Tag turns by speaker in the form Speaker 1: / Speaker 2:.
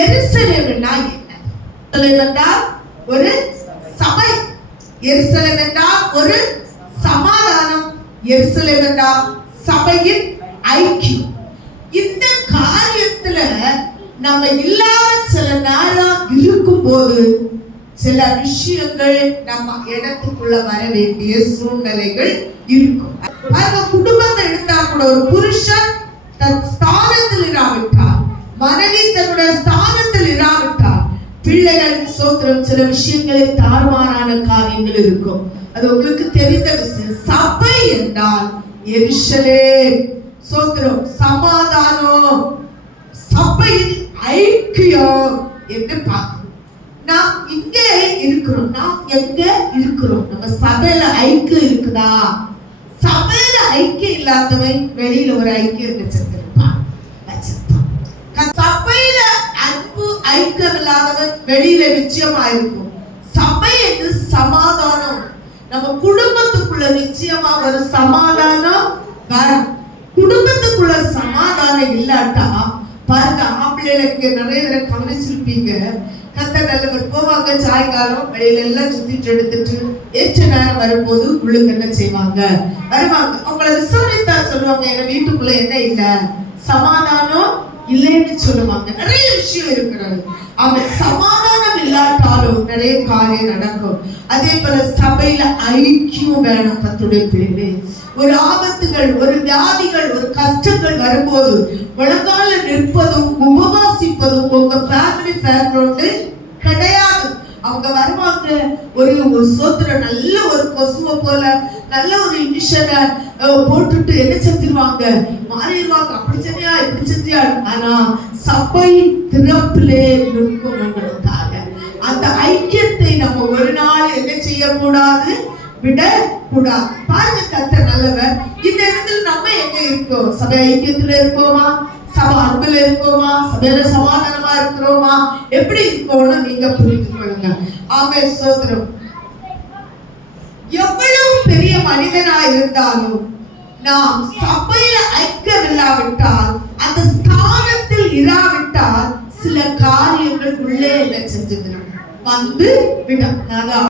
Speaker 1: எருசலேம்னா என்ன? ஒரு சபை. எருசலேம் என்றால் ஒரு சமாதானம். எருசலேம் என்றால் சபையின் ஐக்கியம். இந்த காரியத்துல நம்ம இல்லாத சில நேரம் இருக்கும்போது சில விஷயங்கள் நம்ம இடத்துக்குள்ள வர வேண்டிய சூழ்நிலைகள் இருக்கும். பாருங்க குடும்பத்தை எடுத்தா கூட ஒரு புருஷன் தன் ஸ்தானத்தில் இராவிட்டார் மனைவி தன்னுடைய பிள்ளைகள் சோத்திரம் சில விஷயங்களில் தாழ்வாரான காரியங்கள் இருக்கும். அது உங்களுக்கு தெரிந்த விஷயம். சபை என்றால் எரிசலே சோத்திரம் சமாதானம். சபையின் ஐக்கியம் என்று பார்க்கணும். நாம் இங்கே இருக்கிறோம். நாம் எங்க இருக்கிறோம்? நம்ம சபையில ஐக்கியம் இருக்குதா? சபையில ஐக்கியம் இல்லாதவன் வெளியில ஒரு ஐக்கியம் வச்சிருப்பான் ஐக்கியம் இல்லாதவன் வெளியில நிச்சயமா இருக்கும் சபை என்று சமாதானம். நம்ம குடும்பத்துக்குள்ள நிச்சயமா ஒரு சமாதானம் வரும். குடும்பத்துக்குள்ள சமாதானம் இல்லாட்டா பாருங்க ஆம்பளைகளுக்கு நிறைய பேரை கவனிச்சிருப்பீங்க. கத்த நல்லவர் போவாங்க சாயங்காலம் வெளியில எல்லாம் சுத்திட்டு எடுத்துட்டு ஏற்ற நேரம் வரும்போது உள்ளுக்கு என்ன செய்வாங்க? வருவாங்க. அவங்கள விசாரித்தா சொல்லுவாங்க எங்க வீட்டுக்குள்ள என்ன இல்ல? சமாதானம் இல்லைன்னு சொல்லுவாங்க நிறைய விஷயம் இருக்கிறது. அவன் சமாதானம் இல்லாட்டாலும் நிறைய காரியம் நடக்கும். அதே போல சபையில ஐக்கியம் வேணும் கத்துடைய பேரு ஒரு ஆபத்துகள் ஒரு வியாதிகள் ஒரு கஷ்டங்கள் வரும்போது முழங்கால நிற்பதும் உபவாசிப்பதும் உங்க ஃபேமிலி பேக்ரவுண்டு அவங்க வருவாங்க. ஒரு ஒரு நல்ல ஒரு கொசுவை போல நல்ல ஒரு இனிஷனை போட்டுட்டு என்ன செஞ்சிருவாங்க? மாறிடுவாங்க. அப்படி செஞ்சியா இப்படி செஞ்சியா? ஆனா சபை திறப்பிலே நிற்கும் உங்களுக்காக. அந்த ஐக்கியத்தை நம்ம ஒரு நாள் என்ன செய்யக்கூடாது? விட கூடாது பாருங்க கத்த நல்லவர். இந்த இடத்துல நம்ம எங்க இருக்கோம்? சபை ஐக்கியத்துல இருக்கோமா? சபை அன்பில் இருக்கோமா சபையில சமாதானமா இருக்கிறோமா? எப்படி இருக்கோம்னு நீங்க புரிந்து கொள்ளுங்க. ஆமே சோதரம் எவ்வளவு பெரிய மனிதனா இருந்தாலும் நாம் சபையில ஐக்கியம் இல்லாவிட்டால் அந்த ஸ்தானத்தில் இராவிட்டால் சில காரியங்கள் உள்ளே என்ன செஞ்சுவிடும் வந்து விடும் அதான்